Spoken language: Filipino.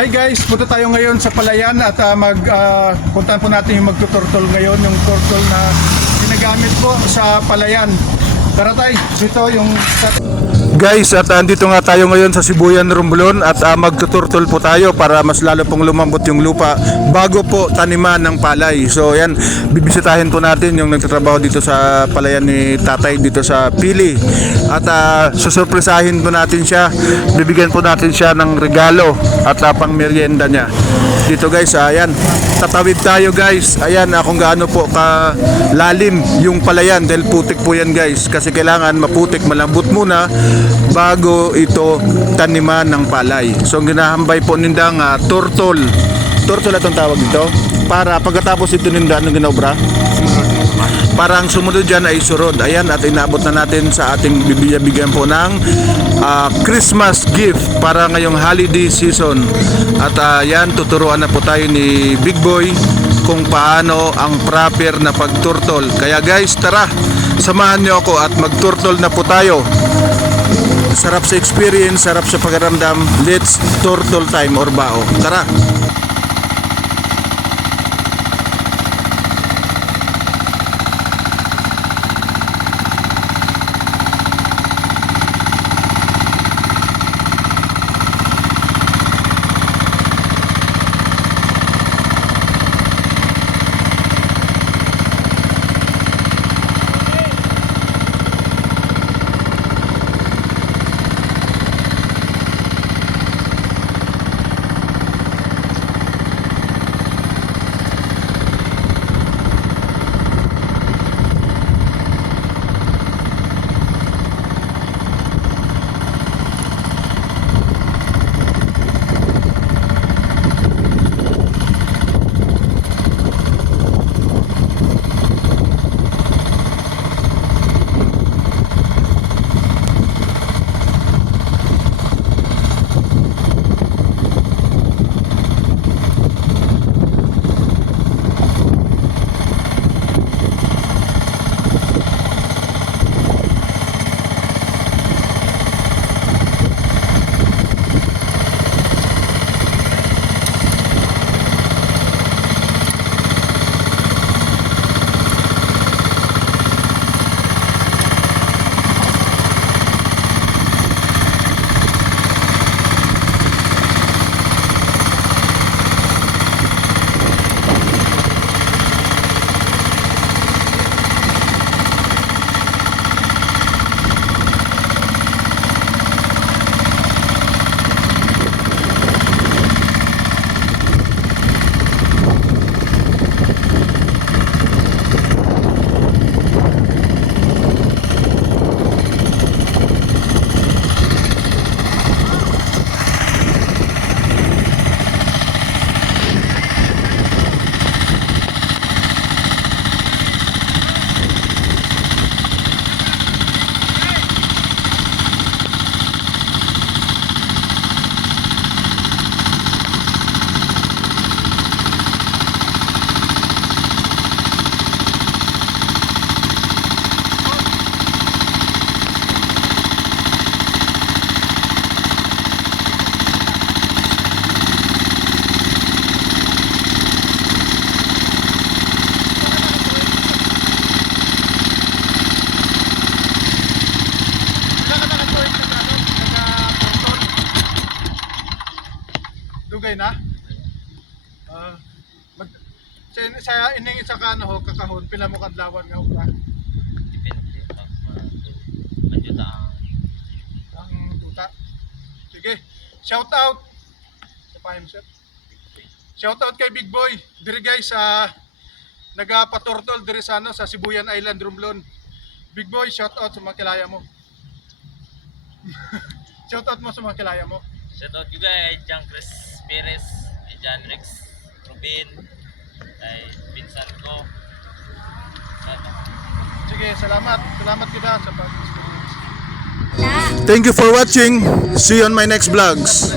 Hi guys, punta tayo ngayon sa Palayan at puntahan po natin yung magtuturtol ngayon, yung turtle na ginagamit po sa Palayan. Tara tayo, dito yung... Guys, at andito nga tayo ngayon sa Sibuyan, Romblon at magtuturtol po tayo para mas lalo pong lumambot yung lupa bago po taniman ng palay. So yan, bibisitahin po natin yung nagtatrabaho dito sa Palayan ni Tatay dito sa Pili. At susurpresahin po natin siya, bibigyan po natin siya ng regalo at pang merienda niya. Dito guys, ayan, tatawid tayo guys. Ayan, kung gaano po kalalim yung Palayan dahil putik po yan guys. Kasi kailangan maputik, malambot muna bago ito taniman ng palay. So ang ginahambay po nindang turtle atong tawag dito. Para pagkatapos ito ninda, anong ginobra? Para ang sumunod dyan ay surod. Ayan, at inaabot na natin sa ating bibigyan po ng Christmas gift para ngayong holiday season. At yan, tuturuan na po tayo ni Big Boy kung paano ang proper na pagturtol. Kaya guys, tara, samahan nyo ako at magturtol na po tayo. Sarap sa experience, sarap sa pakiramdam. Let's turtle time or bao. Tara! Dugay na. Sa ining isa ka ho kakahon pila mo kadlawan nga obra. Depende majuta Ang tuta. Sige. Shout out sa pahim sir. Shout out kay Big Boy. Diri guys nagapaturtol diri sa sa Sibuyan Island, Romblon. Big Boy, shout out sa mga kilaya mo. Shout out mo sa mga kilaya mo. shout out juga kay John Chris Perez, kay John Rex Rubin, kay pinsan ko. Sige, salamat kita sa pag-experience. Thank you for watching. See you on my next vlogs.